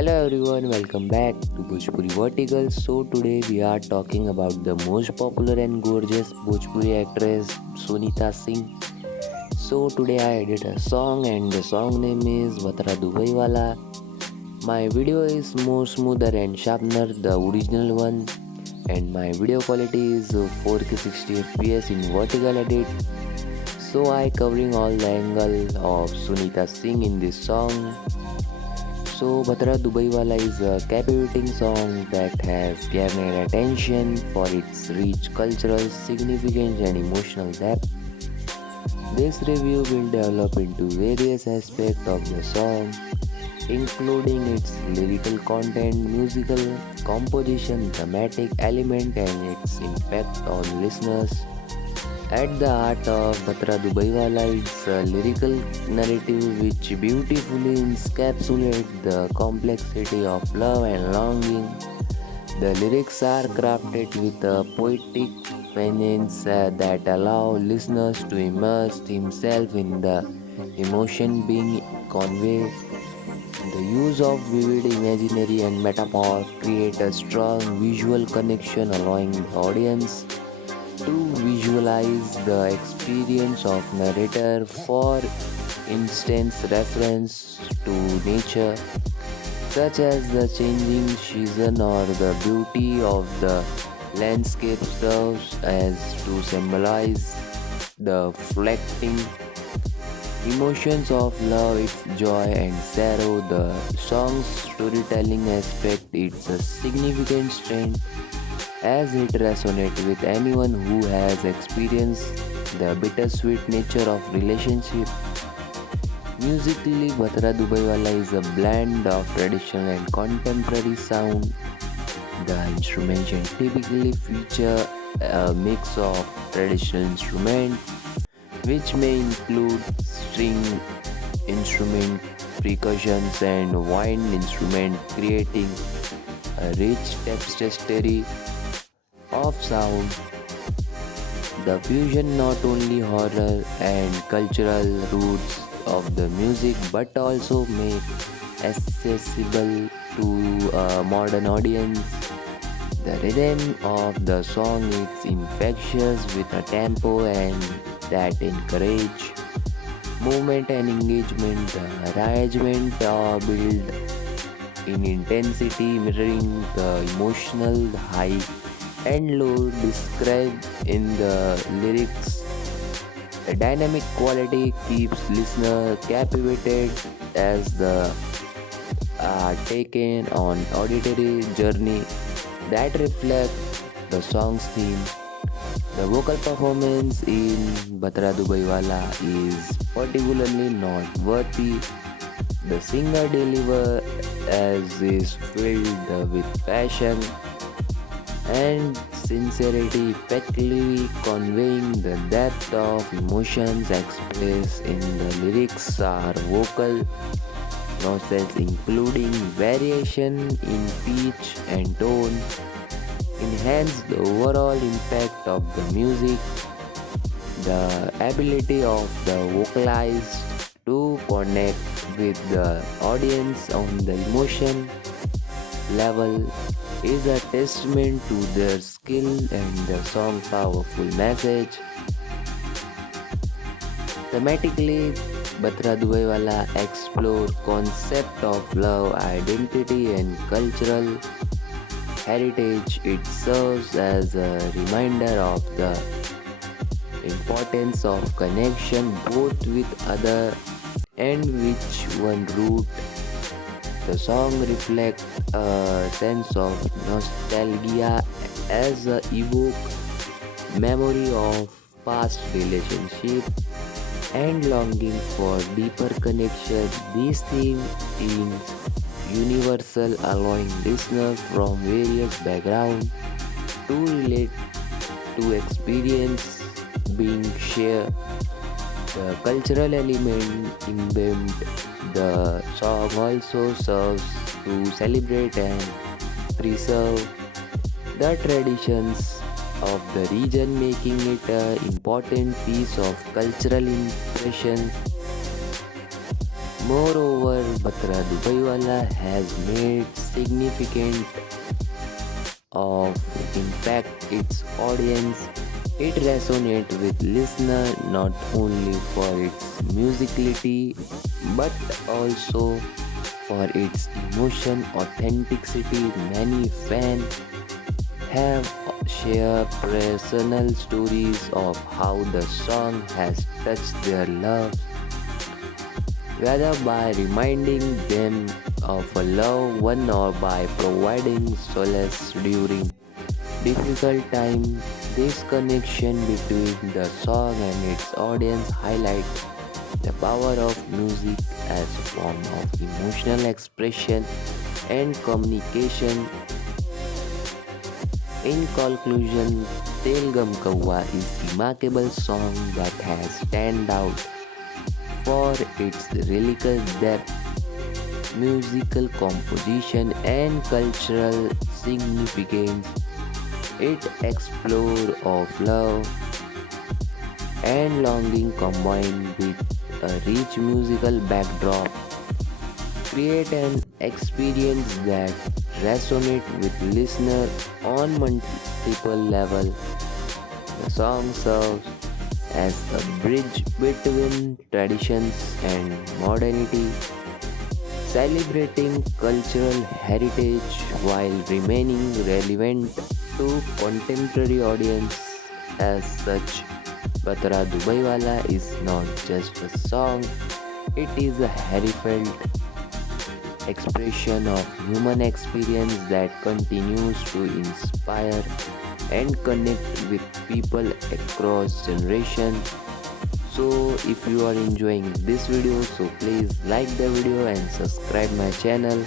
Hello everyone, welcome back to Bhojpuri Vertical. So today we are talking about the most popular and gorgeous Bhojpuri actress Sunita Singh. So today I edit a song and the song name is Vatra Dubai Wala. My video is more smoother and sharper the original one, and my video quality is 4K 60 fps in vertical edit. So I covering all the angle of Sunita Singh in this song. So, Batra Dubai Wala is a captivating song that has garnered attention for its rich cultural significance and emotional depth. This review will develop into various aspects of the song, including its lyrical content, musical composition, thematic element, and its impact on listeners. At the heart of Batra Dubaiwala is a lyrical narrative which beautifully encapsulates the complexity of love and longing. The lyrics are crafted with a poetic finesse that allow listeners to immerse themselves in the emotion being conveyed. The use of vivid imaginary and metaphor create a strong visual connection, allowing the audience to visualize the experience of narrator. For instance, reference to nature, such as the changing season or the beauty of the landscape, serves as to symbolize the reflecting emotions of love, its joy and sorrow. The song's storytelling aspect is a significant strength as it resonates with anyone who has experienced the bittersweet nature of relationship. Musically, Batra Dubaiwala is a blend of traditional and contemporary sound. The instruments typically feature a mix of traditional instruments, which may include string instrument, percussions, and wind instrument, creating a rich tapestry of sound. The fusion not only horror and cultural roots of the music but also make accessible to a modern audience. The rhythm of the song is infectious with a tempo and that encourage movement and engagement. The arrangement build in intensity, mirroring the emotional high and low described in the lyrics. The dynamic quality keeps listener captivated as the are taken on auditory journey that reflect the song's theme. The vocal performance in Batra Dubaiwala is particularly noteworthy. The singer deliver as is filled with passion and sincerity, effectively conveying the depth of emotions expressed in the lyrics. Are vocal nuances, including variation in pitch and tone, enhance the overall impact of the music. The ability of the vocalized to connect with the audience on the emotion level is a testament to their skill and the song powerful message. Thematically, Batra Dubaiwala explore concept of love, identity and cultural heritage. It serves as a reminder of the importance of connection both with other and which one root. The song reflects a sense of nostalgia as a evoke memory of past relationship and longing for deeper connection. This theme is universal, allowing listeners from various backgrounds to relate to experience being shared. The cultural element embedded the song also serves to celebrate and preserve the traditions of the region, making it an important piece of cultural impression. Moreover, Batra Dubaiwala has made significant of impact its audience. It resonates with listener not only for its musicality but also for its emotion authenticity. Many fans have shared personal stories of how the song has touched their love, whether by reminding them of a loved one or by providing solace during difficult times. This connection between the song and its audience highlights the power of music as a form of emotional expression and communication. In conclusion, Telgam Kawwa is a remarkable song that has stand out for its lyrical depth, musical composition, and cultural significance. It explores of love and longing combined with a rich musical backdrop create an experience that resonates with listener on multiple levels. The song serves as a bridge between traditions and modernity, celebrating cultural heritage while remaining relevant to contemporary audience. As such, Batra Dubaiwala is not just a song, it is a heartfelt expression of human experience that continues to inspire and connect with people across generations. So if you are enjoying this video, so please like the video and subscribe my channel.